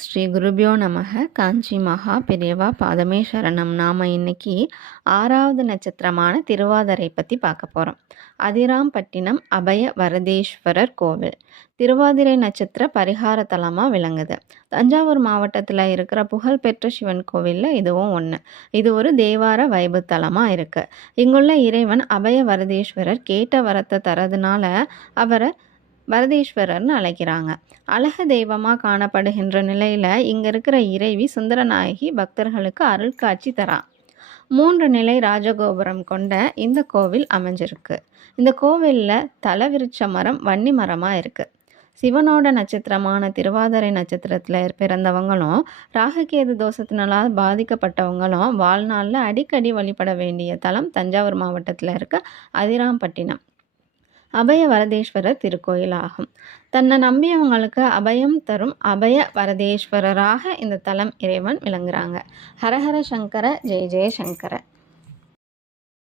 ஸ்ரீ குருபியோ நமக. காஞ்சி மகா பெரியவா பாதமே சரணம். நாம் இன்னைக்கு 6வது நட்சத்திரமான திருவாதிரை பற்றி பார்க்க போகிறோம். அதிராம்பட்டினம் அபய வரதேஸ்வரர் கோவில் திருவாதிரை நட்சத்திர பரிகார தலமாக விளங்குது. தஞ்சாவூர் மாவட்டத்தில் இருக்கிற புகழ்பெற்ற சிவன் கோவிலில் இதுவும் ஒன்று. இது ஒரு தேவார வைபு தலமாக இருக்குது. இங்குள்ள இறைவன் அபய வரதேஸ்வரர் கேட்ட வரத்தை தரதுனால அவரை வரதேஸ்வரர்னு அழைக்கிறாங்க. அழகு தெய்வமாக காணப்படுகின்ற நிலையில் இங்கே இருக்கிற இறைவி சுந்தரநாயகி பக்தர்களுக்கு அருள் காட்சி தரா. 3 நிலை ராஜகோபுரம் கொண்ட இந்த கோவில் அமைஞ்சிருக்கு. இந்த கோவிலில் தலவிருட்ச மரம் வன்னி மரமாக இருக்குது. சிவனோட நட்சத்திரமான திருவாதிரை நட்சத்திரத்தில் பிறந்தவங்களும் ராகுகேது தோஷத்தினால பாதிக்கப்பட்டவங்களும் வாழ்நாளில் அடிக்கடி வழிபட வேண்டிய தலம் தஞ்சாவூர் மாவட்டத்தில் இருக்க அதிராம்பட்டினம் அபய வரதேஸ்வரர் திருக்கோயில் ஆகும். தன்னை நம்பியவங்களுக்கு அபயம் தரும் அபய வரதேஸ்வரராக இந்த தலம் இறைவன் விளங்குறாங்க. ஹரஹர சங்கர, ஜெய ஜெய சங்கர.